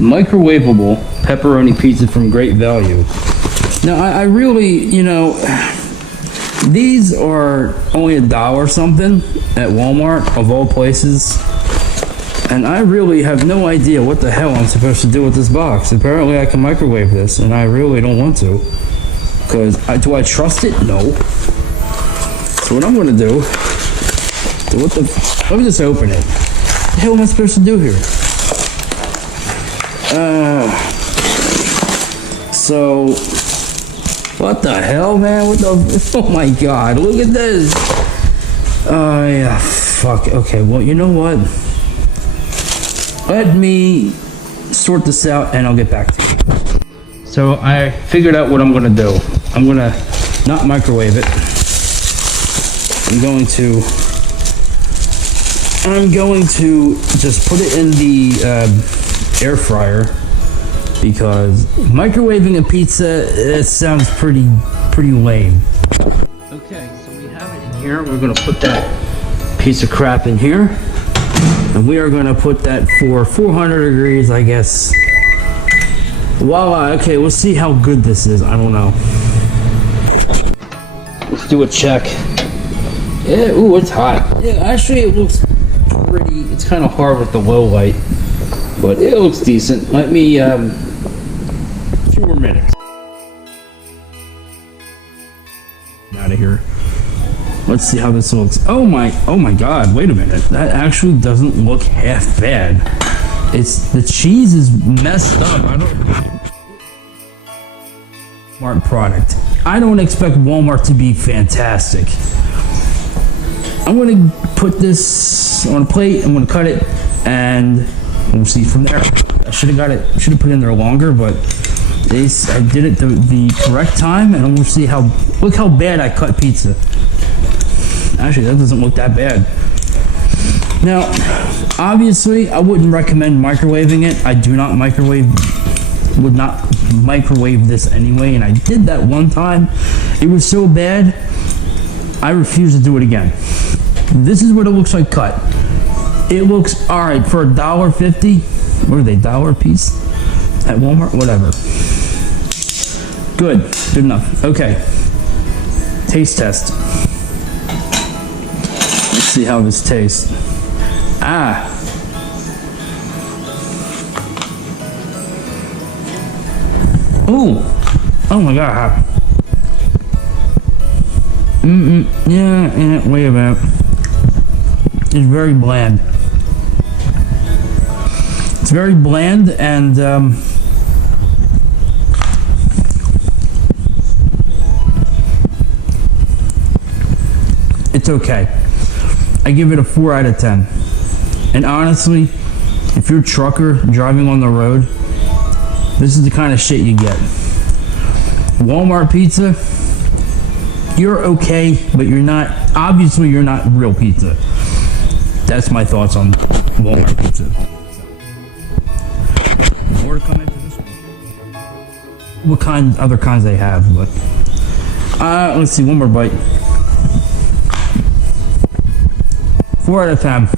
microwavable pepperoni pizza from Great Value. Now, I really, these are only $1 something at Walmart, of all places. And I really have no idea what the hell I'm supposed to do with this box. Apparently I can microwave this, and I really don't want to. Because, do I trust it? No. So what I'm going to do, let me just open it. What the hell am I supposed to do here? So, what the hell, man? Oh my god, look at this. Yeah, fuck. Okay, well, you know what? Let me sort this out and I'll get back to you. So I figured out what I'm gonna do. I'm gonna not microwave it. I'm going to just put it in the air fryer, because microwaving a pizza, it sounds pretty lame. Okay, so we have it in here. We're gonna put that piece of crap in here. And we are going to put that for 400 degrees, I guess. Voila. Okay, we'll see how good this is. I don't know. Let's do a check. Yeah, ooh, it's hot. Yeah, actually, it looks pretty. It's kind of hard with the low light, but it looks decent. Let me, 2 more minutes. Out of here. Let's see how this looks. Oh my god, wait a minute. That actually doesn't look half bad. The cheese is messed up. Walmart product. I don't expect Walmart to be fantastic. I'm gonna put this on a plate, I'm gonna cut it, and we'll see from there. I should have put it in there longer, but I did it the correct time, and we'll see look how bad I cut pizza. Actually, that doesn't look that bad. Now, obviously, I wouldn't recommend microwaving it. I would not microwave this anyway, and I did that one time. It was so bad, I refuse to do it again. This is what it looks like cut. It looks alright for $1.50. What are they, $1 a piece? At Walmart? Whatever. Good enough. Okay. Taste test. Let's see how this tastes. Ooh. Oh my god. Yeah, wait a minute. It's very bland. It's very bland, and it's okay. I give it a 4 out of 10. And honestly, if you're a trucker driving on the road, this is the kind of shit you get. Walmart pizza, you're okay, but you're not real pizza. That's my thoughts on Walmart pizza. More to come into this one. What other kinds they have, but let's see, one more bite. 4 out of 10.